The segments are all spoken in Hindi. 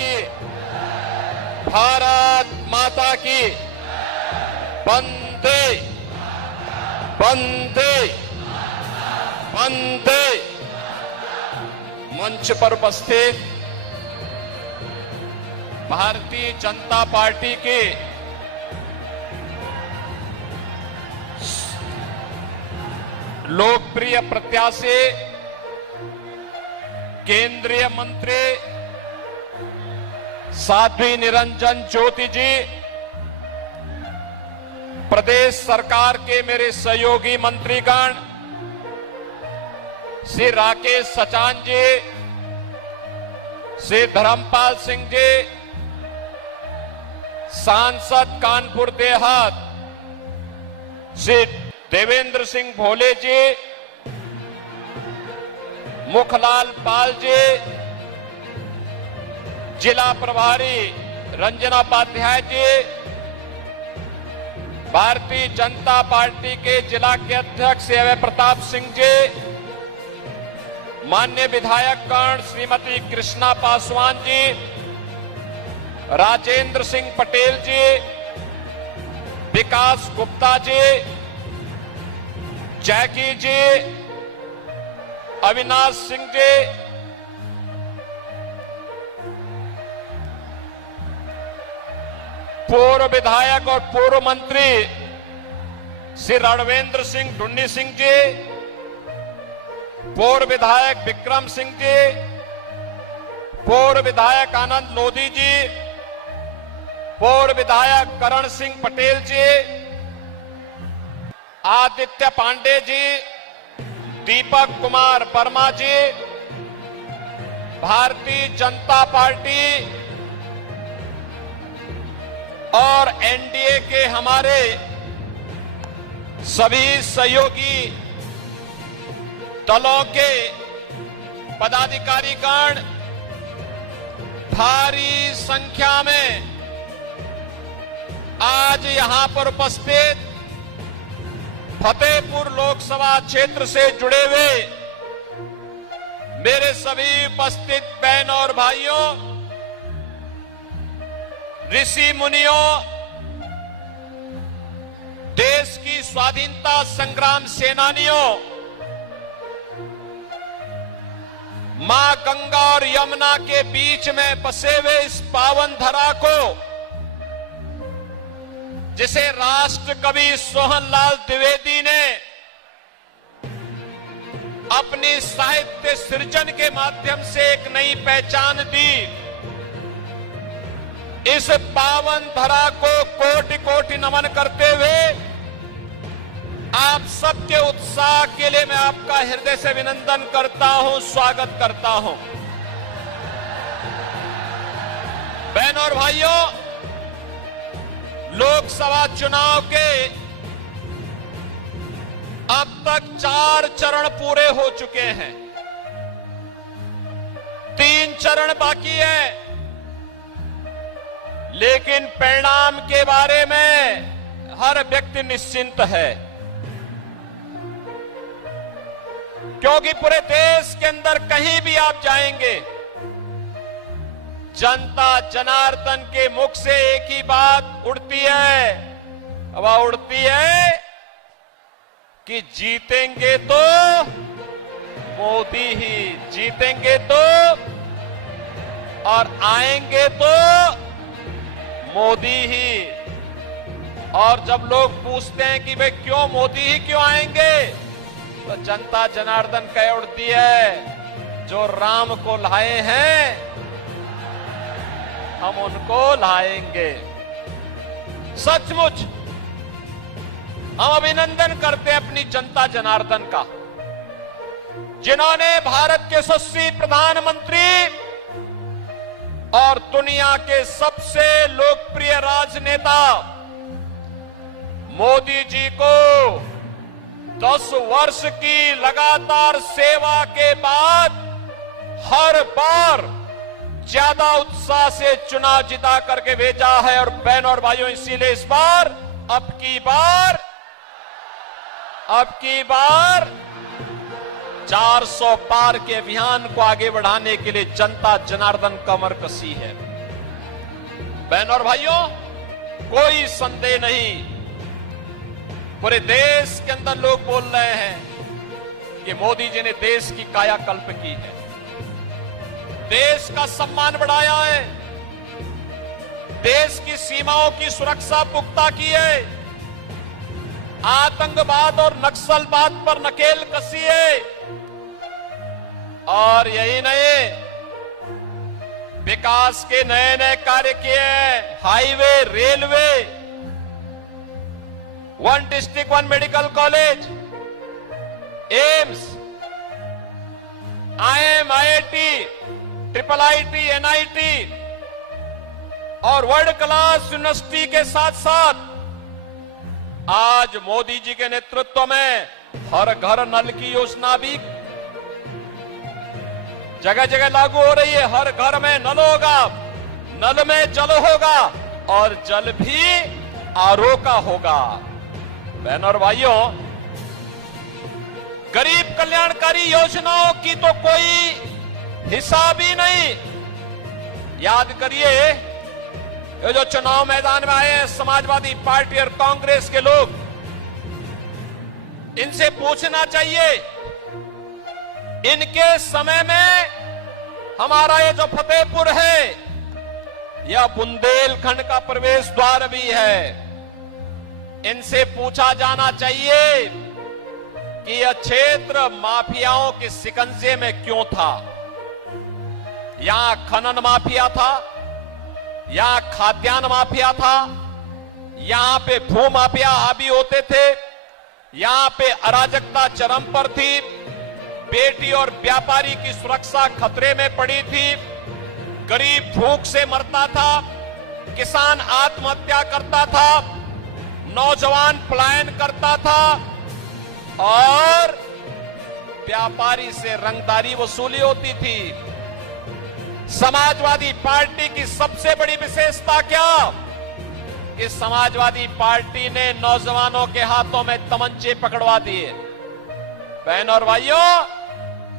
की, भारत माता की। वंदे वंदे वंदे। मंच पर उपस्थित भारतीय जनता पार्टी के लोकप्रिय प्रत्याशी केंद्रीय मंत्री साध्वी निरंजन ज्योति जी, प्रदेश सरकार के मेरे सहयोगी मंत्रीगण श्री राकेश सचान जी, श्री धर्मपाल सिंह जी, सांसद कानपुर देहात श्री देवेंद्र सिंह भोले जी, मुखलाल पाल जी, जिला प्रभारी रंजना उपाध्याय जी, भारतीय जनता पार्टी के जिला के अध्यक्ष अभय प्रताप सिंह जी, माननीय विधायकगण श्रीमती कृष्णा पासवान जी, राजेंद्र सिंह पटेल जी, विकास गुप्ता जी, जैकी जी, अविनाश सिंह जी, पूर्व विधायक और पूर्व मंत्री श्री रणवेंद्र सिंह ढुन्नी सिंह जी, पूर्व विधायक विक्रम सिंह जी, पूर्व विधायक आनंद लोधी जी, पूर्व विधायक करण सिंह पटेल जी, आदित्य पांडे जी, दीपक कुमार वर्मा जी, भारतीय जनता पार्टी और एनडीए के हमारे सभी सहयोगी दलों के पदाधिकारीगण भारी संख्या में आज यहां पर उपस्थित फतेहपुर लोकसभा क्षेत्र से जुड़े हुए मेरे सभी उपस्थित बहन और भाइयों, ऋषि मुनियों, देश की स्वाधीनता संग्राम सेनानियों, मां गंगा और यमुना के बीच में बसे हुए इस पावन धरा को, जिसे राष्ट्र कवि सोहनलाल द्विवेदी ने अपनी साहित्य सृजन के माध्यम से एक नई पहचान दी, इस पावन धरा को कोटि कोटि नमन करते हुए आप सबके उत्साह के लिए मैं आपका हृदय से अभिनंदन करता हूं, स्वागत करता हूं। बहन और भाइयों, लोकसभा चुनाव के अब तक 4 चरण पूरे हो चुके हैं, 3 चरण बाकी है, लेकिन परिणाम के बारे में हर व्यक्ति निश्चिंत है, क्योंकि पूरे देश के अंदर कहीं भी आप जाएंगे, जनता जनार्दन के मुख से एक ही बात उड़ती है, वह उड़ती है कि जीतेंगे तो मोदी ही, जीतेंगे तो और आएंगे तो मोदी ही। और जब लोग पूछते हैं कि भाई क्यों मोदी ही क्यों आएंगे, तो जनता जनार्दन कह उड़ती है, जो राम को लाए हैं हम उनको लाएंगे। सचमुच हम अभिनंदन करते हैं अपनी जनता जनार्दन का, जिन्होंने भारत के यशस्वी प्रधानमंत्री और दुनिया के सबसे लोकप्रिय राजनेता मोदी जी को 10 वर्ष की लगातार सेवा के बाद हर बार ज्यादा उत्साह से चुनाव जिता करके भेजा है। और बहन और भाइयों, इसीलिए इस बार अब की बार 400 पार के अभियान को आगे बढ़ाने के लिए जनता जनार्दन कमर कसी है। बहनों और भाइयों, कोई संदेह नहीं, पूरे देश के अंदर लोग बोल रहे हैं कि मोदी जी ने देश की कायाकल्प की है, देश का सम्मान बढ़ाया है, देश की सीमाओं की सुरक्षा पुख्ता की है, आतंकवाद और नक्सलवाद पर नकेल कसी है। और यही नहीं, विकास के नए नए कार्य किए हैं, highway, railway, 1 district 1 medical college, AIIMS, IIM, IIT, IIIT, NIT और वर्ल्ड क्लास यूनिवर्सिटी के साथ साथ आज मोदी जी के नेतृत्व में हर घर नल की योजना भी जगह जगह लागू हो रही है। हर घर में नल होगा, नल में जल होगा और जल भी RO का होगा। बहनों और भाइयों, गरीब कल्याणकारी योजनाओं की तो कोई हिसाब ही नहीं। याद करिए, ये जो चुनाव मैदान में आए हैं समाजवादी पार्टी और कांग्रेस के लोग, इनसे पूछना चाहिए, इनके समय में हमारा ये जो फतेहपुर है, यह बुंदेलखंड का प्रवेश द्वार भी है। इनसे पूछा जाना चाहिए कि यह क्षेत्र माफियाओं के शिकंजे में क्यों था। यहां खनन माफिया था, यहां खाद्यान्न माफिया था, यहां पे भू माफिया हावी होते थे, यहां पे अराजकता चरम पर थी, बेटी और व्यापारी की सुरक्षा खतरे में पड़ी थी, गरीब भूख से मरता था, किसान आत्महत्या करता था, नौजवान पलायन करता था और व्यापारी से रंगदारी वसूली होती थी। समाजवादी पार्टी की सबसे बड़ी विशेषता क्या? कि समाजवादी पार्टी ने नौजवानों के हाथों में तमंचे पकड़वा दिए। बहनों और भाइयों,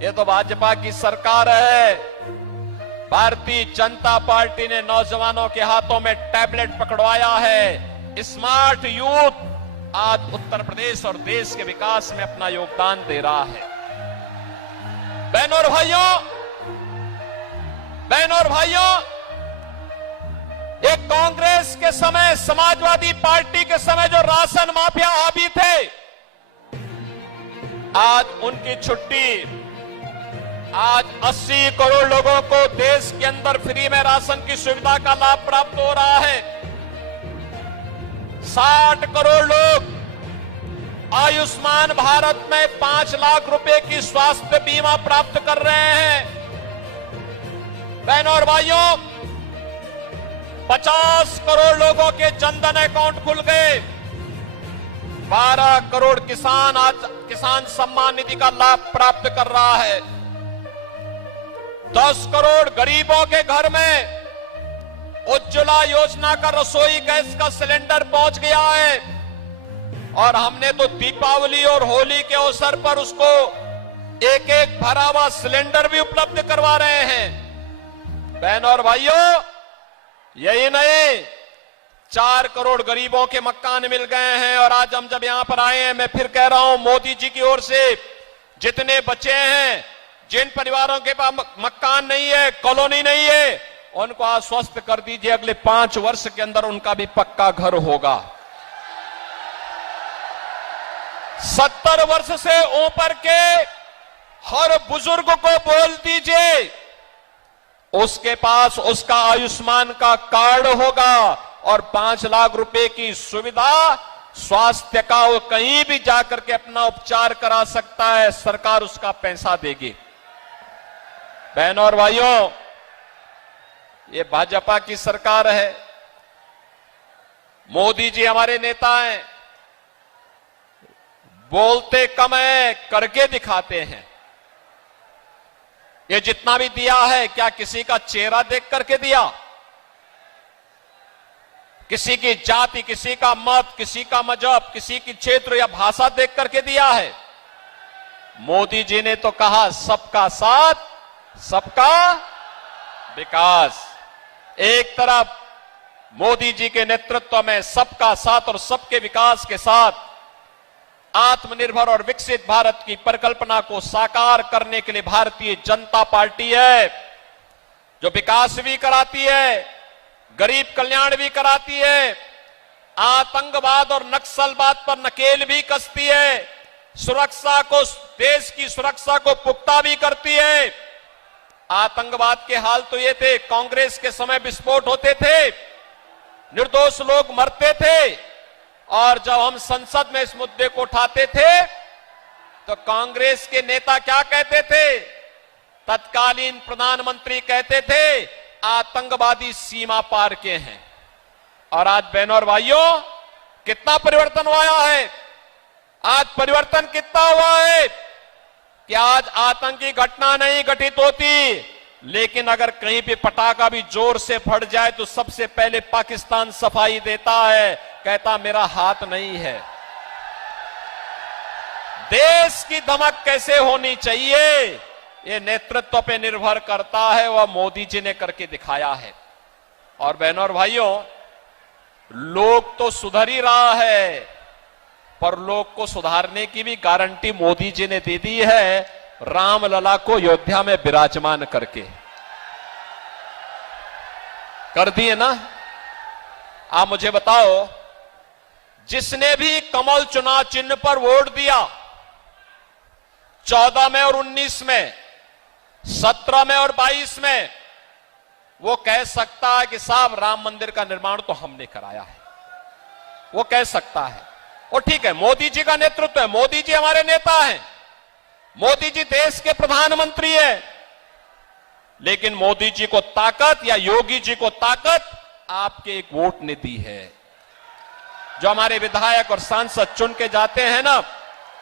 ये तो भाजपा की सरकार है। भारतीय जनता पार्टी ने नौजवानों के हाथों में टैबलेट पकड़वाया है। स्मार्ट यूथ आज उत्तर प्रदेश और देश के विकास में अपना योगदान दे रहा है। बहनों और भाइयों, एक कांग्रेस के समय, समाजवादी पार्टी के समय जो राशन माफिया हावी थे, आज उनकी छुट्टी, आज 80 करोड़ लोगों को देश के अंदर फ्री में राशन की सुविधा का लाभ प्राप्त हो रहा है। 60 करोड़ लोग आयुष्मान भारत में 5 लाख रुपए की स्वास्थ्य बीमा प्राप्त कर रहे हैं। बहनों और भाइयों, 50 करोड़ लोगों के जनधन अकाउंट खुल गए। 12 करोड़ किसान आज किसान सम्मान निधि का लाभ प्राप्त कर रहा है। 10 करोड़ गरीबों के घर में उज्ज्वला योजना का रसोई गैस का सिलेंडर पहुंच गया है और हमने तो दीपावली और होली के अवसर पर उसको एक एक भरा हुआ सिलेंडर भी उपलब्ध करवा रहे हैं। बहनों और भाइयों, यही नहीं, 4 करोड़ गरीबों के मकान मिल गए हैं। और आज हम जब यहां पर आए हैं, मैं फिर कह रहा हूं, मोदी जी की ओर से जितने बच्चे हैं, जिन परिवारों के पास मकान नहीं है, कॉलोनी नहीं है, उनको आश्वस्त कर दीजिए अगले 5 वर्ष के अंदर उनका भी पक्का घर होगा। 70 वर्ष से ऊपर के हर बुजुर्ग को बोल दीजिए उसके पास उसका आयुष्मान का कार्ड होगा और 5 लाख रुपए की सुविधा स्वास्थ्य का, वो कहीं भी जाकर के अपना उपचार करा सकता है, सरकार उसका पैसा देगी। बहनों और भाइयों, ये भाजपा की सरकार है। मोदी जी हमारे नेता हैं, बोलते कम है, करके दिखाते हैं। ये जितना भी दिया है, क्या किसी का चेहरा देख करके दिया? किसी की जाति, किसी का मत, किसी का मजहब, किसी की क्षेत्र या भाषा देख करके दिया है? मोदी जी ने तो कहा सबका साथ, सबका विकास। एक तरफ मोदी जी के नेतृत्व में सबका साथ और सबके विकास के साथ आत्मनिर्भर और विकसित भारत की परिकल्पना को साकार करने के लिए भारतीय जनता पार्टी है, जो विकास भी कराती है, गरीब कल्याण भी कराती है, आतंकवाद और नक्सलवाद पर नकेल भी कसती है, सुरक्षा को, देश की सुरक्षा को पुख्ता भी करती है। आतंकवाद के हाल तो ये थे, कांग्रेस के समय विस्फोट होते थे, निर्दोष लोग मरते थे, और जब हम संसद में इस मुद्दे को उठाते थे तो कांग्रेस के नेता क्या कहते थे? तत्कालीन प्रधानमंत्री कहते थे आतंकवादी सीमा पार के हैं। और आज बहनों और भाइयों, कितना परिवर्तन हुआ है? आज परिवर्तन कितना हुआ है कि आज आतंकी घटना नहीं घटित होती, लेकिन अगर कहीं भी पटाखा भी जोर से फट जाए तो सबसे पहले पाकिस्तान सफाई देता है, कहता मेरा हाथ नहीं है। देश की धमक कैसे होनी चाहिए, ये नेतृत्व पे निर्भर करता है, वह मोदी जी ने करके दिखाया है। और बहनों और भाइयों, लोग तो सुधर ही रहा है, पर लोग को सुधारने की भी गारंटी मोदी जी ने दे दी है, रामलला को अयोध्या में विराजमान करके कर दिए ना। आप मुझे बताओ, जिसने भी कमल चुनाव चिन्ह पर वोट दिया 14 में और 19 में, 17 में और 22 में, वो कह सकता है कि साहब राम मंदिर का निर्माण तो हमने कराया है, वो कह सकता है। और ठीक है, मोदी जी का नेतृत्व है, मोदी जी हमारे नेता हैं, मोदी जी देश के प्रधानमंत्री हैं, लेकिन मोदी जी को ताकत या योगी जी को ताकत आपके एक वोट ने दी है। जो हमारे विधायक और सांसद चुन के जाते हैं ना,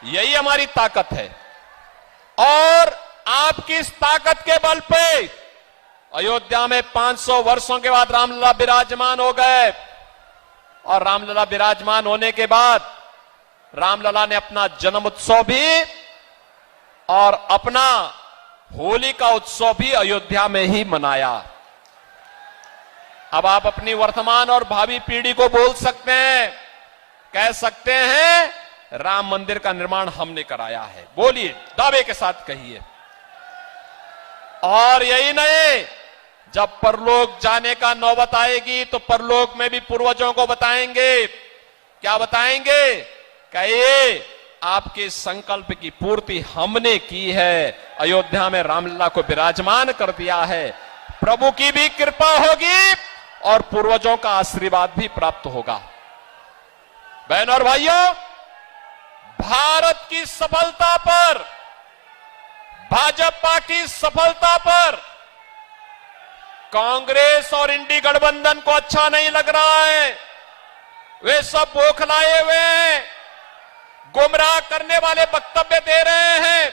यही हमारी ताकत है। और आपकी इस ताकत के बल पे अयोध्या में 500 वर्षों के बाद रामलला विराजमान हो गए। और रामलला विराजमान होने के बाद रामलला ने अपना जन्म उत्सव भी और अपना होली का उत्सव भी अयोध्या में ही मनाया। अब आप अपनी वर्तमान और भावी पीढ़ी को बोल सकते हैं, कह सकते हैं राम मंदिर का निर्माण हमने कराया है, बोलिए, दावे के साथ कहिए। और यही नहीं, जब परलोक जाने का नौबत आएगी तो परलोक में भी पूर्वजों को बताएंगे। क्या बताएंगे? कहिए आपके संकल्प की पूर्ति हमने की है, अयोध्या में रामलला को विराजमान कर दिया है। प्रभु की भी कृपा होगी और पूर्वजों का आशीर्वाद भी प्राप्त होगा। बहनों और भाइयों, भारत की सफलता पर, भाजपा की सफलता पर कांग्रेस और इंडी गठबंधन को अच्छा नहीं लग रहा है। वे सब बौखलाए हुए हैं, गुमराह करने वाले वक्तव्य दे रहे हैं,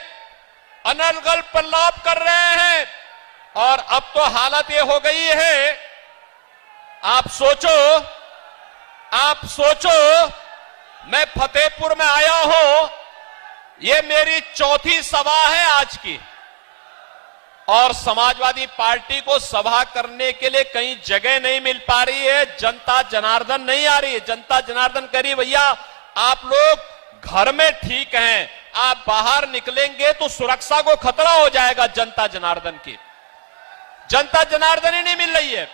अनर्गल प्रलाप कर रहे हैं। और अब तो हालत ये हो गई है, आप सोचो, मैं फतेहपुर में आया हूं, ये मेरी चौथी सभा है आज की, और समाजवादी पार्टी को सभा करने के लिए कहीं जगह नहीं मिल पा रही है, जनता जनार्दन नहीं आ रही है। जनता जनार्दन कह रही है भैया आप लोग घर में ठीक हैं, आप बाहर निकलेंगे तो सुरक्षा को खतरा हो जाएगा जनता जनार्दन की। जनता जनार्दन ही नहीं मिल रही है,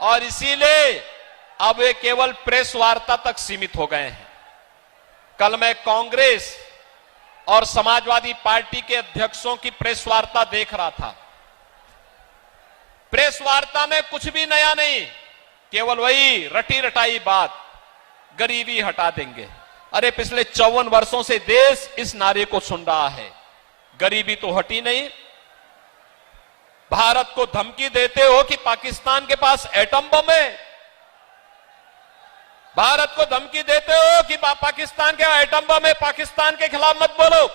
और इसीलिए अब वे केवल प्रेस वार्ता तक सीमित हो गए हैं। कल मैं कांग्रेस और समाजवादी पार्टी के अध्यक्षों की प्रेस वार्ता देख रहा था। प्रेस वार्ता में कुछ भी नया नहीं, केवल वही रटी रटाई बात, गरीबी हटा देंगे। अरे पिछले 54 वर्षों से देश इस नारे को सुन रहा है, गरीबी तो हटी नहीं। भारत को धमकी देते हो कि पाकिस्तान के पास एटम बम है, भारत को धमकी देते हो कि पाकिस्तान के एटम बम है, पाकिस्तान के खिलाफ मत बोलो।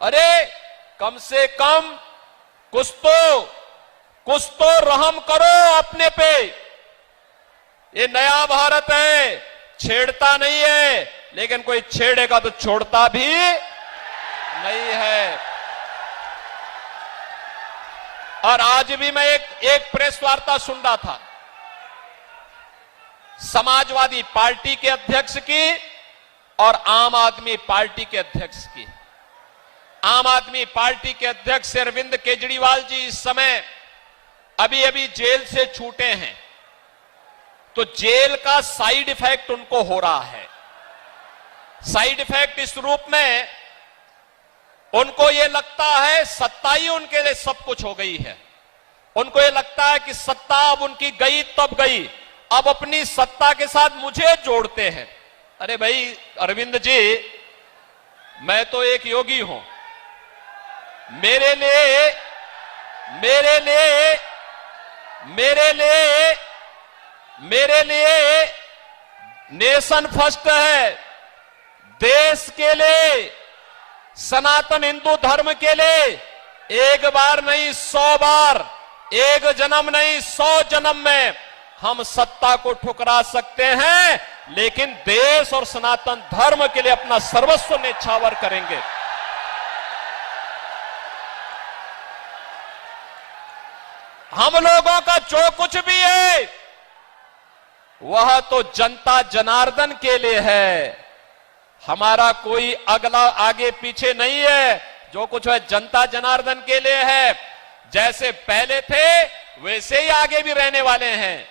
अरे कम से कम कुछ तो रहम करो अपने पे। ये नया भारत है, छेड़ता नहीं है, लेकिन कोई छेड़ेगा तो छोड़ता भी नहीं है। और आज भी मैं एक प्रेस वार्ता सुन रहा था, समाजवादी पार्टी के अध्यक्ष की और आम आदमी पार्टी के अध्यक्ष की। आम आदमी पार्टी के अध्यक्ष अरविंद केजरीवाल जी इस समय अभी अभी जेल से छूटे हैं, तो जेल का साइड इफेक्ट उनको हो रहा है। साइड इफेक्ट इस रूप में, उनको यह लगता है सत्ता ही उनके लिए सब कुछ हो गई है। उनको यह लगता है कि सत्ता अब उनकी गई तब गई, अब अपनी सत्ता के साथ मुझे जोड़ते हैं। अरे भाई अरविंद जी, मैं तो एक योगी हूं। मेरे लिए मेरे लिए मेरे लिए मेरे लिए नेशन फर्स्ट है। देश के लिए, सनातन हिंदू धर्म के लिए एक बार नहीं 100 बार, एक जन्म नहीं 100 जन्म में हम सत्ता को ठुकरा सकते हैं, लेकिन देश और सनातन धर्म के लिए अपना सर्वस्व न्यौछावर करेंगे। हम लोगों का जो कुछ भी है वह तो जनता जनार्दन के लिए है। हमारा कोई अगला आगे पीछे नहीं है। जो कुछ है जनता जनार्दन के लिए है। जैसे पहले थे वैसे ही आगे भी रहने वाले हैं।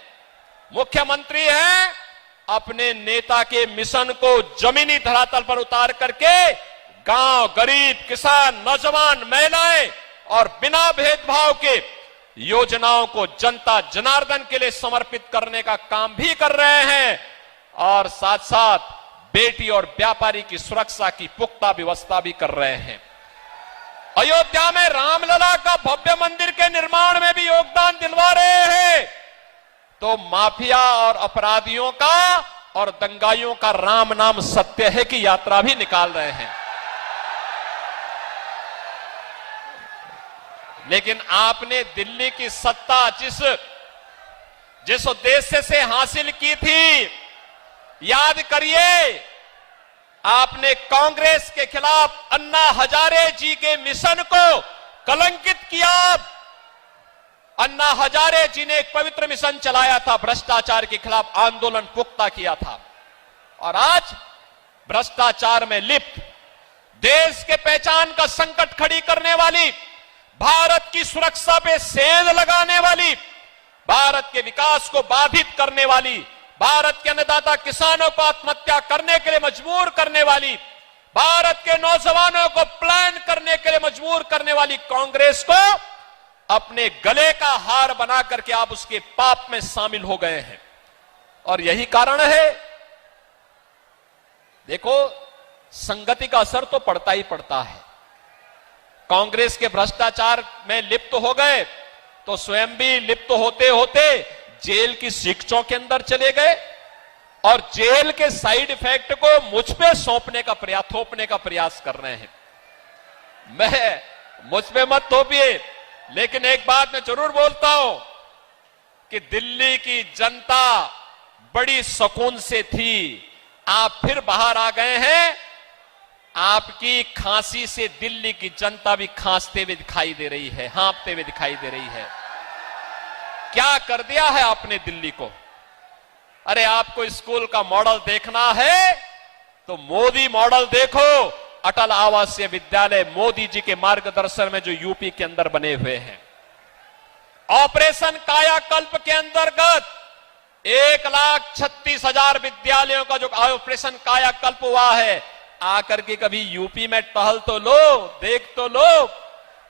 मुख्यमंत्री हैं, अपने नेता के मिशन को जमीनी धरातल पर उतार करके गांव, गरीब, किसान, नौजवान, महिलाएं और बिना भेदभाव के योजनाओं को जनता जनार्दन के लिए समर्पित करने का काम भी कर रहे हैं, और साथ साथ बेटी और व्यापारी की सुरक्षा की पुख्ता व्यवस्था भी कर रहे हैं। अयोध्या में रामलला का भव्य मंदिर के निर्माण में भी योगदान दिलवा रहे हैं। तो माफिया और अपराधियों का और दंगाइयों का राम नाम सत्य है की यात्रा भी निकाल रहे हैं। लेकिन आपने दिल्ली की सत्ता जिस उद्देश्य से हासिल की थी, याद करिए, आपने कांग्रेस के खिलाफ अन्ना हजारे जी के मिशन को कलंकित किया। अन्ना हजारे जी ने एक पवित्र मिशन चलाया था, भ्रष्टाचार के खिलाफ आंदोलन पुख्ता किया था, और आज भ्रष्टाचार में लिप्त, देश के पहचान का संकट खड़ी करने वाली, भारत की सुरक्षा पे सेंध लगाने वाली, भारत के विकास को बाधित करने वाली, भारत के अन्नदाता किसानों को आत्महत्या करने के लिए मजबूर करने वाली, भारत के नौजवानों को प्लान करने के लिए मजबूर करने वाली कांग्रेस को अपने गले का हार बना करके आप उसके पाप में शामिल हो गए हैं। और यही कारण है, देखो, संगति का असर तो पड़ता ही पड़ता है। कांग्रेस के भ्रष्टाचार में लिप्त हो गए तो स्वयं भी लिप्त होते होते जेल की शिक्षों के अंदर चले गए, और जेल के साइड इफेक्ट को मुझ पे थोपने का प्रयास कर रहे हैं। मुझ पे मत थोपिए, लेकिन एक बात मैं जरूर बोलता हूं कि दिल्ली की जनता बड़ी सुकून से थी। आप फिर बाहर आ गए हैं। आपकी खांसी से दिल्ली की जनता भी खांसते हुए दिखाई दे रही है, हाँफते हुए दिखाई दे रही है। क्या कर दिया है आपने दिल्ली को? अरे आपको स्कूल का मॉडल देखना है तो मोदी मॉडल देखो। अटल आवासीय विद्यालय मोदी जी के मार्गदर्शन में जो यूपी के अंदर बने हुए हैं। ऑपरेशन कायाकल्प के अंतर्गत 1,36,000 विद्यालयों का जो ऑपरेशन कायाकल्प हुआ है, आकर के कभी यूपी में टहल तो लो, देख तो लो।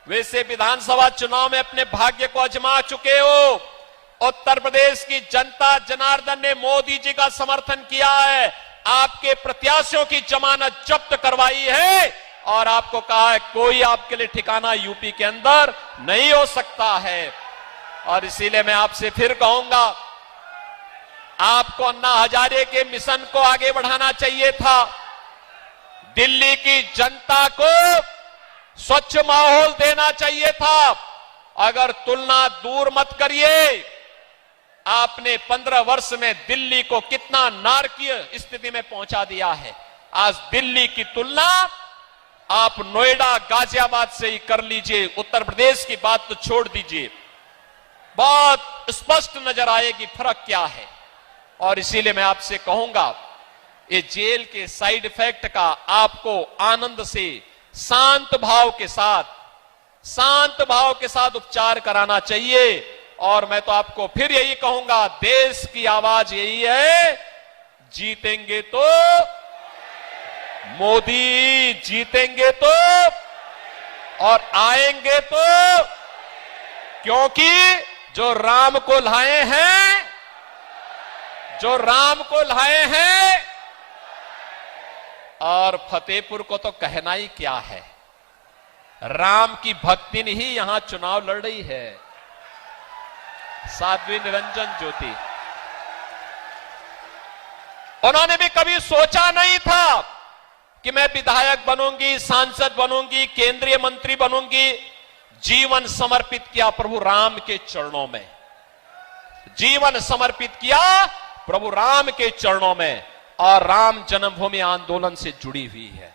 वैसे विधानसभा चुनाव में अपने भाग्य को आजमा चुके हो। उत्तर प्रदेश की जनता जनार्दन ने मोदी जी का समर्थन किया है, आपके प्रत्याशियों की जमानत जब्त करवाई है, और आपको कहा है कोई आपके लिए ठिकाना यूपी के अंदर नहीं हो सकता है। और इसीलिए मैं आपसे फिर कहूंगा, आपको अन्ना हजारे के मिशन को आगे बढ़ाना चाहिए था। दिल्ली की जनता को स्वच्छ माहौल देना चाहिए था। अगर तुलना दूर मत करिए, आपने 15 वर्ष में दिल्ली को कितना नारकीय स्थिति में पहुंचा दिया है। आज दिल्ली की तुलना आप नोएडा, गाजियाबाद से ही कर लीजिए, उत्तर प्रदेश की बात तो छोड़ दीजिए, बहुत स्पष्ट नजर आएगी फर्क क्या है। और इसीलिए मैं आपसे कहूंगा, ये जेल के साइड इफेक्ट का आपको आनंद से शांत भाव के साथ उपचार कराना चाहिए। और मैं तो आपको फिर यही कहूंगा, देश की आवाज यही है, जीतेंगे तो मोदी, जीतेंगे तो और आएंगे तो, क्योंकि जो राम को लाए हैं और फतेहपुर को तो कहना ही क्या है, राम की भक्ति ने ही यहां चुनाव लड़ रही है। साध्वी निरंजन ज्योति, उन्होंने भी कभी सोचा नहीं था कि मैं विधायक बनूंगी, सांसद बनूंगी, केंद्रीय मंत्री बनूंगी। जीवन समर्पित किया प्रभु राम के चरणों में, जीवन समर्पित किया प्रभु राम के चरणों में, और राम जन्मभूमि आंदोलन से जुड़ी हुई है,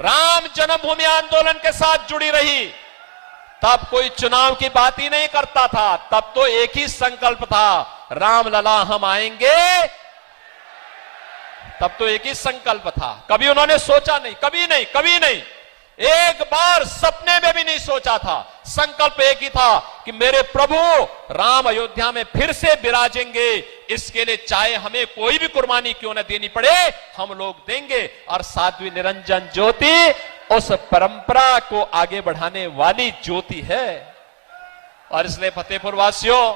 राम जन्मभूमि आंदोलन के साथ जुड़ी रही। तब कोई चुनाव की बात ही नहीं करता था, तब तो एक ही संकल्प था, राम लला हम आएंगे। तब तो एक ही संकल्प था, कभी उन्होंने सोचा नहीं, कभी नहीं, एक बार सपने में भी नहीं सोचा था। संकल्प एक ही था कि मेरे प्रभु राम अयोध्या में फिर से विराजेंगे, इसके लिए चाहे हमें कोई भी कुर्बानी क्यों न देनी पड़े, हम लोग देंगे। और साध्वी निरंजन ज्योति उस परंपरा को आगे बढ़ाने वाली ज्योति है। और इसलिए फतेहपुर वासियों,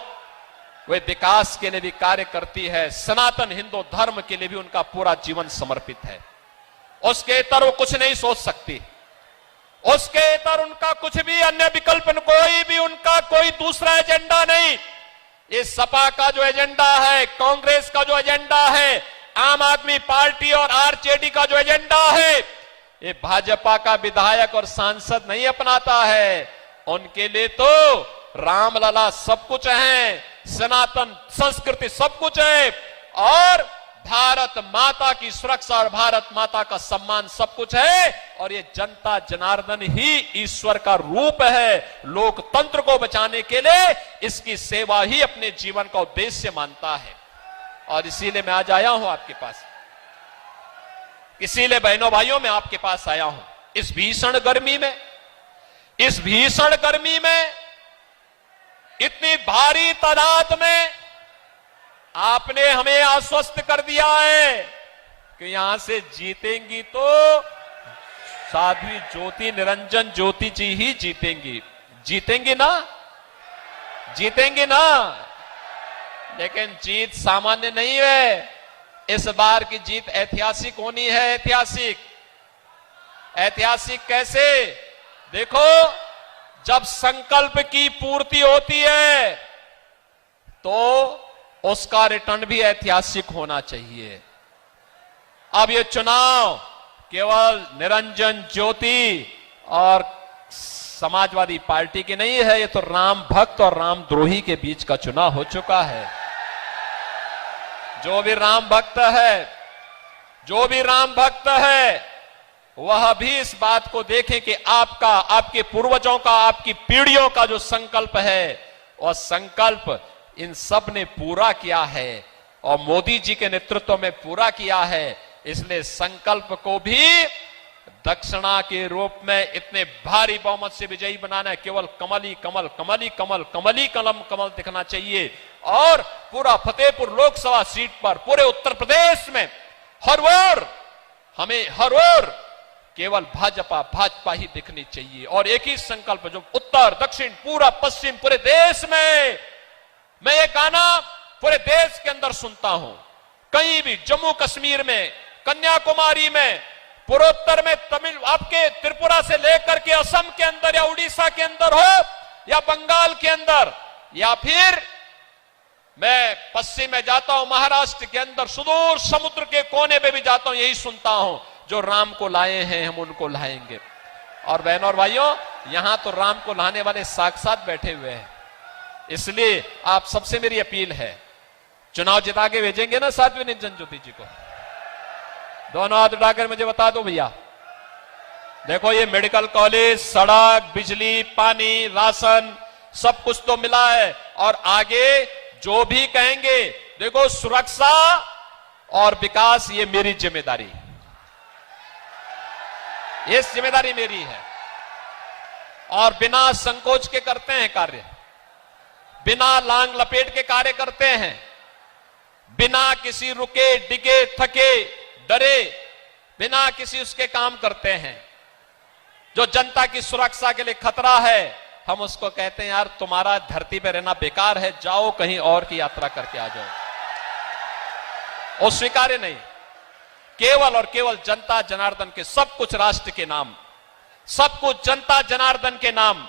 वे विकास के लिए भी कार्य करती है, सनातन हिंदू धर्म के लिए भी उनका पूरा जीवन समर्पित है। उसके इतर वो कुछ नहीं सोच सकती, उसके इतर उनका कुछ भी अन्य विकल्प, उनका कोई दूसरा एजेंडा नहीं। इस सपा का जो एजेंडा है, कांग्रेस का जो एजेंडा है, आम आदमी पार्टी और आरजेडी का जो एजेंडा है, ये भाजपा का विधायक और सांसद नहीं अपनाता है। उनके लिए तो रामलला सब कुछ है, सनातन संस्कृति सब कुछ है, और भारत माता की सुरक्षा और भारत माता का सम्मान सब कुछ है। और ये जनता जनार्दन ही ईश्वर का रूप है। लोकतंत्र को बचाने के लिए इसकी सेवा ही अपने जीवन का उद्देश्य मानता है। और इसीलिए मैं आज आया हूं आपके पास, इसीलिए बहनों भाइयों मैं आपके पास आया हूं। इस भीषण गर्मी में इतनी भारी तादाद में आपने हमें आश्वस्त कर दिया है कि यहां से जीतेंगी तो साध्वी ज्योति निरंजन ज्योति जी ही जीतेंगी ना। लेकिन जीत सामान्य नहीं है, इस बार की जीत ऐतिहासिक होनी है। ऐतिहासिक कैसे? देखो, जब संकल्प की पूर्ति होती है तो उसका रिटर्न भी ऐतिहासिक होना चाहिए। अब ये चुनाव केवल निरंजन ज्योति और समाजवादी पार्टी की नहीं है, ये तो राम भक्त और रामद्रोही के बीच का चुनाव हो चुका है। जो भी राम भक्त है वह भी इस बात को देखे कि आपके पूर्वजों का, आपकी पीढ़ियों का जो संकल्प है, वह संकल्प इन सब ने पूरा किया है और मोदी जी के नेतृत्व में पूरा किया है। इसलिए संकल्प को भी दक्षिणा के रूप में इतने भारी बहुमत से विजयी बनाना है। केवल कमल दिखना चाहिए। और पूरा फतेहपुर लोकसभा सीट पर, पूरे उत्तर प्रदेश में हर ओर केवल भाजपा ही दिखनी चाहिए। और एक ही संकल्प, जो उत्तर दक्षिण पूरा पश्चिम पूरे देश में, मैं ये गाना पूरे देश के अंदर सुनता हूं, कहीं भी, जम्मू कश्मीर में, कन्याकुमारी में, पूर्वोत्तर में, तमिल, आपके त्रिपुरा से लेकर के असम के अंदर या उड़ीसा के अंदर हो या बंगाल के अंदर, या फिर मैं पश्चिम में जाता हूं, महाराष्ट्र के अंदर सुदूर समुद्र के कोने पे भी जाता हूं, यही सुनता हूं, जो राम को लाए हैं हम उनको लाएंगे। और बहनों और भाइयों, यहां तो राम को लाने वाले साक्षात बैठे हुए हैं। इसलिए आप सबसे मेरी अपील है, चुनाव जिता के भेजेंगे ना साध्वी निरंजन ज्योति जी को? दोनों हाथ उठाकर मुझे बता दो भैया। देखो, ये मेडिकल कॉलेज, सड़क, बिजली, पानी, राशन सब कुछ तो मिला है, और आगे जो भी कहेंगे देखो सुरक्षा और विकास ये मेरी जिम्मेदारी है, ये जिम्मेदारी मेरी है और बिना संकोच के करते हैं कार्य, बिना लांग लपेट के कार्य करते हैं, बिना किसी रुके डिगे थके डरे बिना किसी उसके काम करते हैं। जो जनता की सुरक्षा के लिए खतरा है हम उसको कहते हैं यार तुम्हारा धरती पे रहना बेकार है, जाओ कहीं और की यात्रा करके आ जाओ। वो स्वीकार्य नहीं, केवल और केवल जनता जनार्दन के सब कुछ राष्ट्र के नाम, सब कुछ जनता जनार्दन के नाम,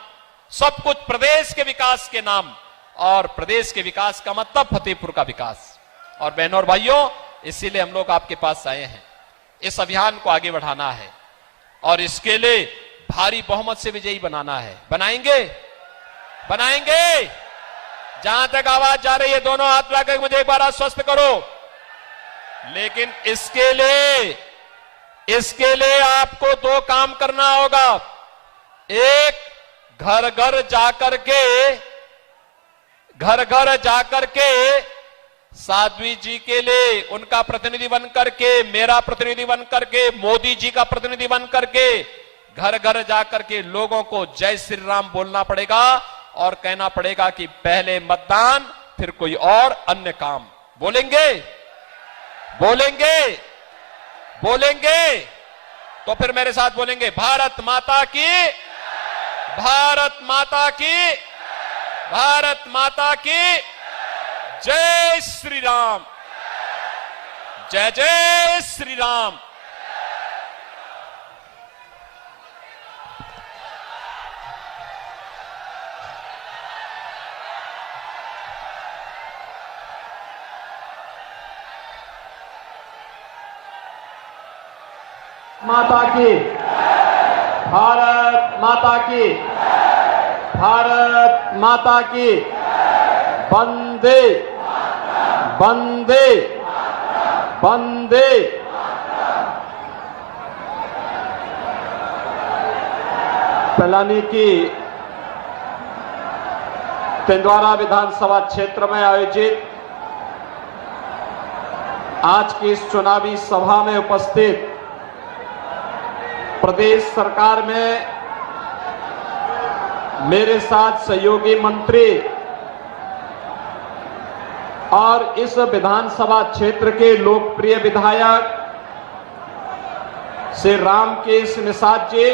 सब कुछ प्रदेश के विकास के नाम, और प्रदेश के विकास का मतलब फतेहपुर का विकास। और बहनों और भाइयों, इसीलिए हम लोग आपके पास आए हैं, इस अभियान को आगे बढ़ाना है और इसके लिए भारी बहुमत से विजयी बनाना है। बनाएंगे, बनाएंगे। जहां तक आवाज जा रही है दोनों हाथ लगाकर मुझे एक बार आश्वस्त करो। लेकिन इसके लिए आपको दो काम करना होगा। एक, घर घर जाकर के साध्वी जी के लिए उनका प्रतिनिधि बन करके, मेरा प्रतिनिधि बन करके, मोदी जी का प्रतिनिधि बन करके घर घर जाकर के लोगों को जय श्री राम बोलना पड़ेगा और कहना पड़ेगा कि पहले मतदान फिर कोई और अन्य काम। बोलेंगे, बोलेंगे, बोलेंगे तो फिर मेरे साथ बोलेंगे भारत माता की, भारत माता की, भारत माता की जय श्री राम, जय जय श्री राम। माता की, भारत माता की, भारत माता की, वंदे वंदे वंदे। पलानी की तिंदवारा विधानसभा क्षेत्र में आयोजित आज की इस चुनावी सभा में उपस्थित प्रदेश सरकार में मेरे साथ सहयोगी मंत्री और इस विधानसभा क्षेत्र के लोकप्रिय विधायक श्री रामकेश निषाद जी,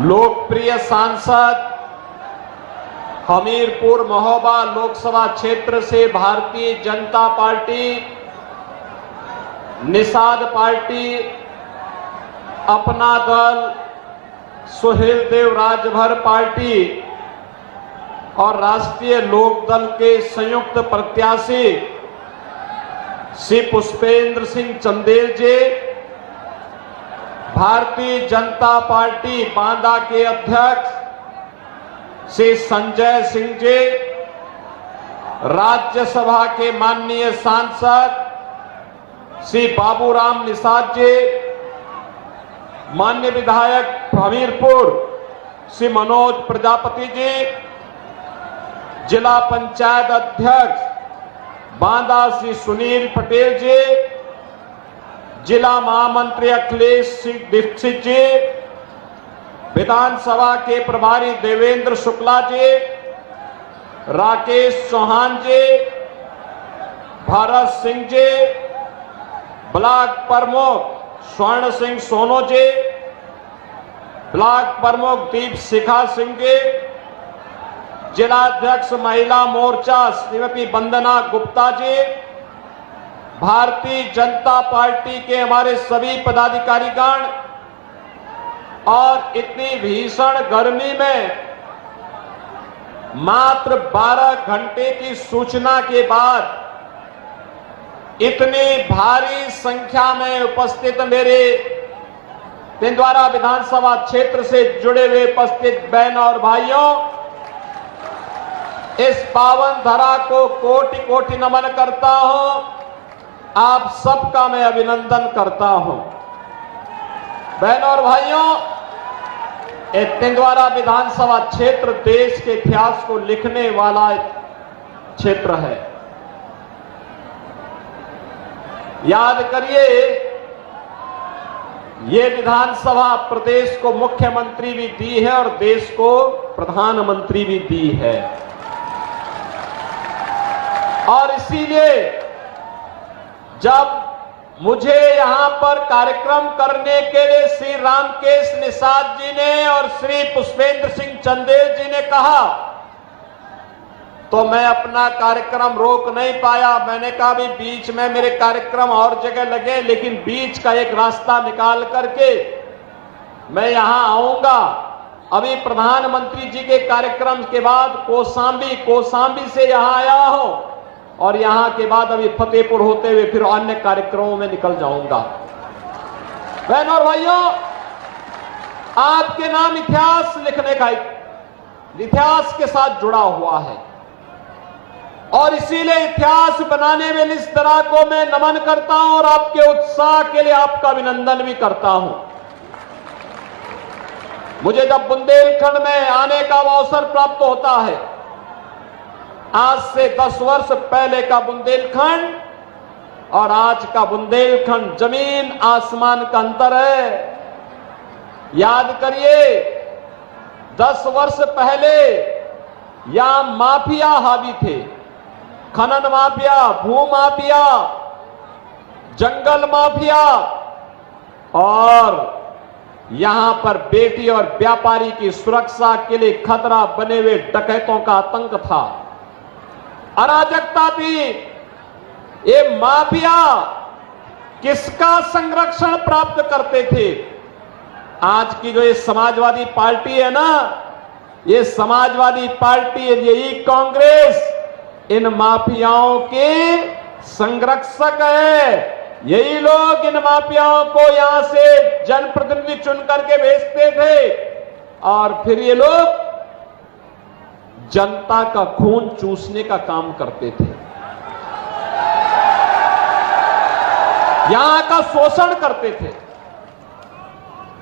लोकप्रिय सांसद हमीरपुर महोबा लोकसभा क्षेत्र से भारतीय जनता पार्टी, निषाद पार्टी, अपना दल, सुहेल देव राजभर पार्टी और राष्ट्रीय लोकदल के संयुक्त प्रत्याशी श्री पुष्पेंद्र सिंह चंदेल जी, भारतीय जनता पार्टी बांदा के अध्यक्ष श्री संजय सिंह जी, राज्यसभा के माननीय सांसद श्री बाबूराम निषाद जी, माननीय विधायक हमीरपुर श्री मनोज प्रजापति जी, जिला पंचायत अध्यक्ष बांदा श्री सुनील पटेल जी, जिला महामंत्री अखिलेश सिंह दीक्षित जी, विधानसभा के प्रभारी देवेंद्र शुक्ला जी, राकेश चौहान जी, भरत सिंह जी, ब्लॉक प्रमुख स्वर्ण सिंह सोनो जी, ब्लॉक प्रमुख दीप शिखा सिंह जी, जिलाध्यक्ष महिला मोर्चा श्रीमती वंदना गुप्ता जी, भारतीय जनता पार्टी के हमारे सभी पदाधिकारीगण, और इतनी भीषण गर्मी में मात्र 12 घंटे की सूचना के बाद इतनी भारी संख्या में उपस्थित मेरे तिंदवारा विधानसभा क्षेत्र से जुड़े हुए उपस्थित बहनों और भाइयों, इस पावन धरा को कोटि कोटि नमन करता हूं। आप सबका मैं अभिनंदन करता हूं। बहनों और भाइयों, एक तिंदवारा विधानसभा क्षेत्र देश के इतिहास को लिखने वाला क्षेत्र है। याद करिए, ये विधानसभा प्रदेश को मुख्यमंत्री भी दी है और देश को प्रधानमंत्री भी दी है। और इसीलिए जब मुझे यहां पर कार्यक्रम करने के लिए श्री रामकेश निषाद जी ने और श्री पुष्पेंद्र सिंह चंदेल जी ने कहा, तो मैं अपना कार्यक्रम रोक नहीं पाया। मैंने कहा भी बीच में मेरे कार्यक्रम और जगह लगे, लेकिन बीच का एक रास्ता निकाल करके मैं यहां आऊंगा। अभी प्रधानमंत्री जी के कार्यक्रम के बाद कोसांबी से यहां आया हूं और यहां के बाद अभी फतेहपुर होते हुए फिर अन्य कार्यक्रमों में निकल जाऊंगा। बहनों और भाइयों, आपके नाम इतिहास लिखने का इतिहास के साथ जुड़ा हुआ है और इसीलिए इतिहास बनाने में इस तरह को मैं नमन करता हूं और आपके उत्साह के लिए आपका अभिनंदन भी करता हूं। मुझे जब बुंदेलखंड में आने का अवसर प्राप्त होता है, आज से 10 वर्ष पहले का बुंदेलखंड और आज का बुंदेलखंड जमीन आसमान का अंतर है। याद करिए, 10 वर्ष पहले यहां माफिया हावी थे, खनन माफिया, भू माफिया, जंगल माफिया और यहां पर बेटी और व्यापारी की सुरक्षा के लिए खतरा बने हुए डकैतों का आतंक था, अराजकता थी। ये माफिया किसका संरक्षण प्राप्त करते थे? आज की जो ये समाजवादी पार्टी है ना, ये समाजवादी पार्टी, यही कांग्रेस इन माफियाओं के संरक्षक है। यही लोग इन माफियाओं को यहां से जनप्रतिनिधि चुन करके भेजते थे और फिर ये लोग जनता का खून चूसने का काम करते थे, यहां का शोषण करते थे,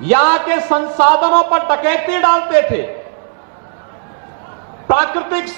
यहां के संसाधनों पर डकैती डालते थे। प्राकृतिक